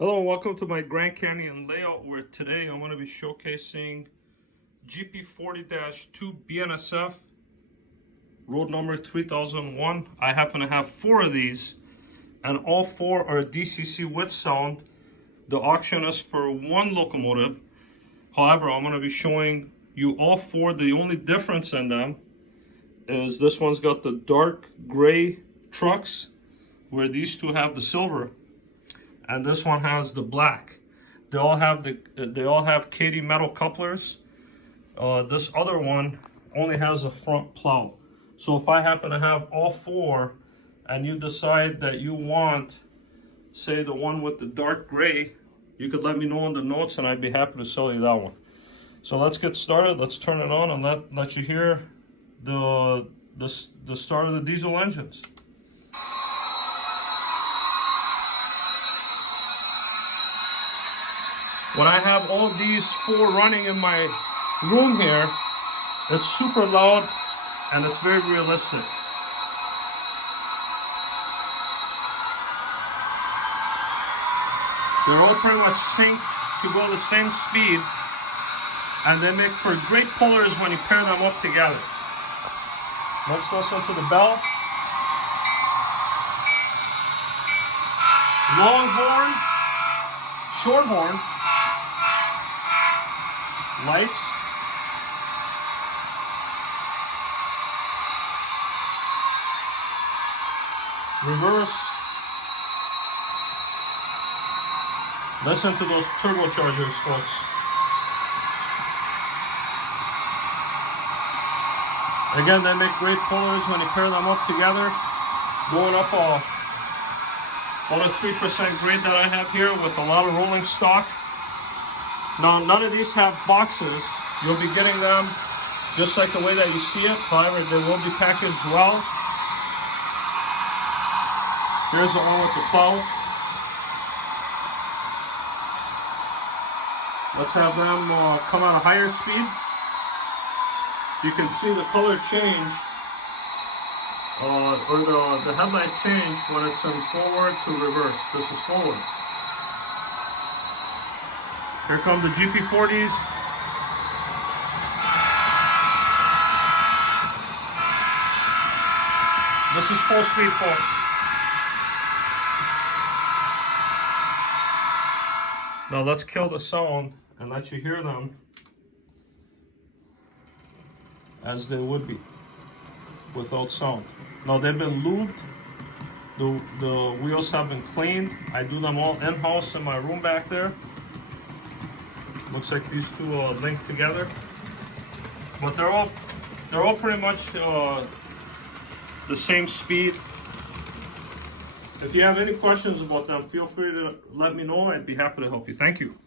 Hello and welcome to my Grand Canyon layout, where today I'm going to be showcasing GP40-2 BNSF road number 3001. I happen to have 4 of these and all 4 are DCC with sound. The auction is for 1 locomotive. However, I'm going to be showing you all 4. The only difference in them is this one's got the dark gray trucks, where these 2 have the silver, and this one has the black. They all have KADEE metal couplers. This other one only has a front plow. So if I happen to have all 4 and you decide that you want, say, the one with the dark gray, you could let me know in the notes and I'd be happy to sell you that one. So let's get started. Let's turn it on and let you hear the start of the diesel engines. When I have all these 4 running in my room here, it's super loud and it's very realistic. They're all pretty much synced to go the same speed, and they make for great pullers when you pair them up together. Let's listen to the bell. Long horn, short horn, lights, reverse. Listen to those turbochargers, folks. Again, they make great pullers when you pair them up together. Going up on a 3% grade that I have here with a lot of rolling stock. Now, none of these have boxes. You'll be getting them just like the way that you see it. However, they will be packaged well. Here's the one with the plow. Let's have them come at a higher speed. You can see the color change, or the headlight change when it's from forward to reverse. This is forward. Here come the GP40s. This is full speed, folks. Now let's kill the sound and let you hear them as they would be without sound. Now they've been lubed. The wheels have been cleaned. I do them all in-house in my room back there. Looks like these 2 link together, but they're all pretty much the same speed. If you have any questions about them, feel free to let me know. I'd be happy to help you. Thank you.